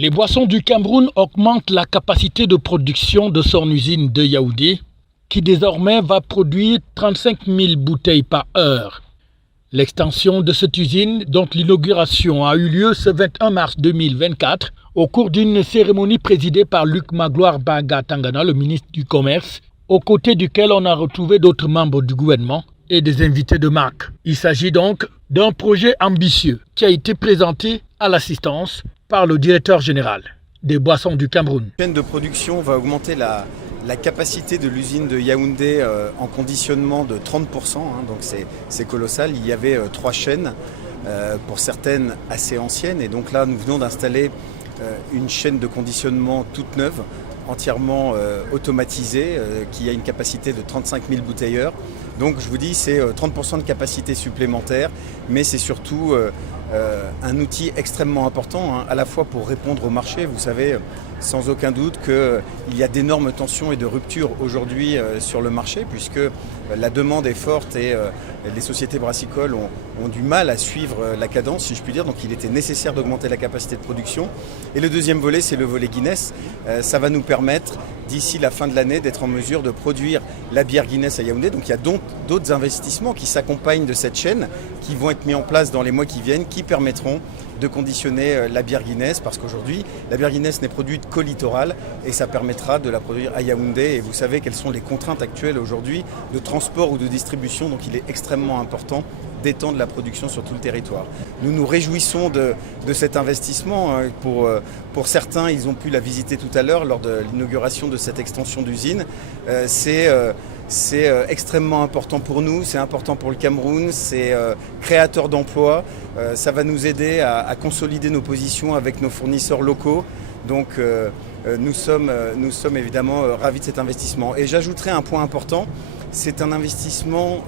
Les boissons du Cameroun augmentent la capacité de production de son usine de Yaoundé, qui désormais va produire 35 000 bouteilles par heure. L'extension de cette usine, dont l'inauguration a eu lieu ce 21 mars 2024, au cours d'une cérémonie présidée par Luc Magloire Baga Tangana, le ministre du Commerce, aux côtés duquel on a retrouvé d'autres membres du gouvernement et des invités de marque. Il s'agit donc d'un projet ambitieux qui a été présenté à l'assistance par le directeur général des boissons du Cameroun. La chaîne de production va augmenter la capacité de l'usine de Yaoundé en conditionnement de 30%, donc c'est colossal. Il y avait 3 chaînes, pour certaines assez anciennes, et donc là nous venons d'installer une chaîne de conditionnement toute neuve, entièrement automatisée, qui a une capacité de 35 000 bouteilles heure. Donc je vous dis, c'est 30% de capacité supplémentaire, mais c'est surtout un outil extrêmement important, à la fois pour répondre au marché. Vous savez sans aucun doute qu'il y a d'énormes tensions et de ruptures aujourd'hui sur le marché, puisque la demande est forte et les sociétés brassicoles ont du mal à suivre la cadence, si je puis dire. Donc il était nécessaire d'augmenter la capacité de production. Et le deuxième volet, c'est le volet Guinness. Ça va nous permettre, d'ici la fin de l'année, d'être en mesure de produire la bière Guinness à Yaoundé. Donc il y a d'autres investissements qui s'accompagnent de cette chaîne, qui vont être mis en place dans les mois qui viennent, qui permettront de conditionner la bière Guinness, parce qu'aujourd'hui la bière Guinness n'est produite qu'au littoral et ça permettra de la produire à Yaoundé, et vous savez quelles sont les contraintes actuelles aujourd'hui de transport ou de distribution, donc il est extrêmement important d'étendre la production sur tout le territoire. Nous nous réjouissons de cet investissement. Pour certains, ils ont pu la visiter tout à l'heure lors de l'inauguration de cette extension d'usine. C'est extrêmement important pour nous, c'est important pour le Cameroun, c'est créateur d'emplois, ça va nous aider à consolider nos positions avec nos fournisseurs locaux. Donc nous sommes évidemment ravis de cet investissement. Et j'ajouterai un point important, c'est un investissement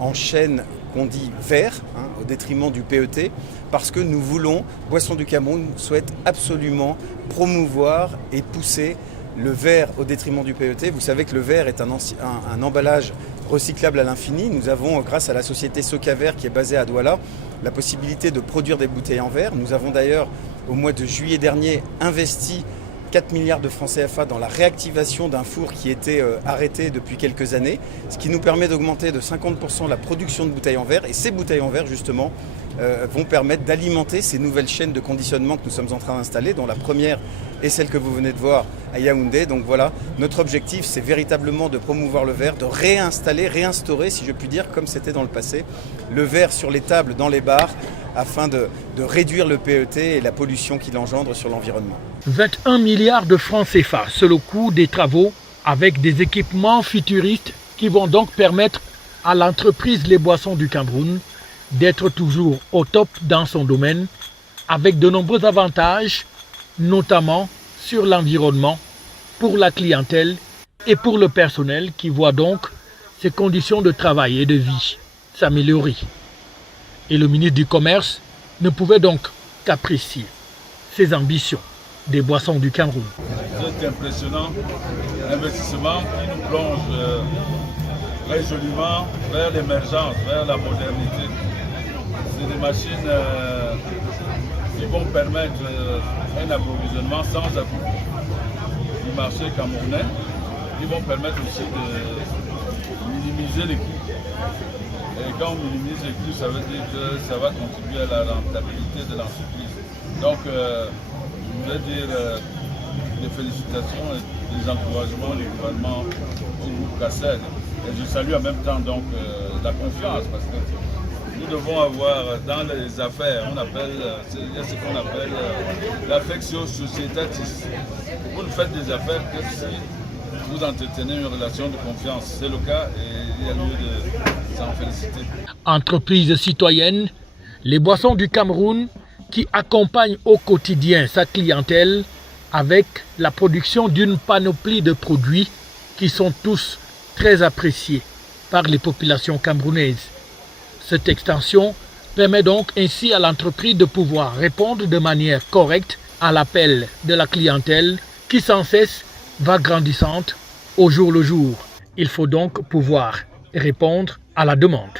en chaîne qu'on dit vert, au détriment du PET, parce que nous voulons, Boissons du Cameroun souhaite absolument promouvoir et pousser le verre au détriment du PET. Vous savez que le verre est un emballage recyclable à l'infini. Nous avons, grâce à la société Socaver qui est basée à Douala, la possibilité de produire des bouteilles en verre. Nous avons d'ailleurs, au mois de juillet dernier, investi 4 milliards de francs CFA dans la réactivation d'un four qui était arrêté depuis quelques années, ce qui nous permet d'augmenter de 50% la production de bouteilles en verre. Et ces bouteilles en verre, justement, vont permettre d'alimenter ces nouvelles chaînes de conditionnement que nous sommes en train d'installer, dont la première est celle que vous venez de voir à Yaoundé. Donc voilà, notre objectif, c'est véritablement de promouvoir le verre, de réinstaurer, si je puis dire, comme c'était dans le passé, le verre sur les tables, dans les bars, afin de réduire le PET et la pollution qu'il engendre sur l'environnement. 21 milliards de francs CFA, c'est le coût des travaux avec des équipements futuristes qui vont donc permettre à l'entreprise Les Boissons du Cameroun d'être toujours au top dans son domaine, avec de nombreux avantages, notamment sur l'environnement, pour la clientèle et pour le personnel qui voit donc ses conditions de travail et de vie s'améliorer. Et le ministre du Commerce ne pouvait donc qu'apprécier ses ambitions des Boissons du Cameroun. C'est impressionnant, l'investissement qui nous plonge très joliment vers l'émergence, vers la modernité. C'est des machines qui vont permettre un approvisionnement sans à-coups du marché camerounais, qui vont permettre aussi de minimiser les coûts. Et quand on minimise les coûts, ça veut dire que ça va contribuer à la rentabilité de l'entreprise. Donc, je voudrais dire des félicitations et des encouragements du gouvernement au groupe Cassel. Et je salue en même temps donc la confiance, parce que nous devons avoir dans les affaires, il y a ce qu'on appelle l'affectio societatis. Vous ne faites des affaires que si vous entretenez une relation de confiance. C'est le cas et il y a lieu de s'en féliciter. Entreprise citoyenne, les Boissons du Cameroun qui accompagne au quotidien sa clientèle avec la production d'une panoplie de produits qui sont tous très appréciés par les populations camerounaises. Cette extension permet donc ainsi à l'entreprise de pouvoir répondre de manière correcte à l'appel de la clientèle qui sans cesse va grandissante au jour le jour. Il faut donc pouvoir répondre à la demande.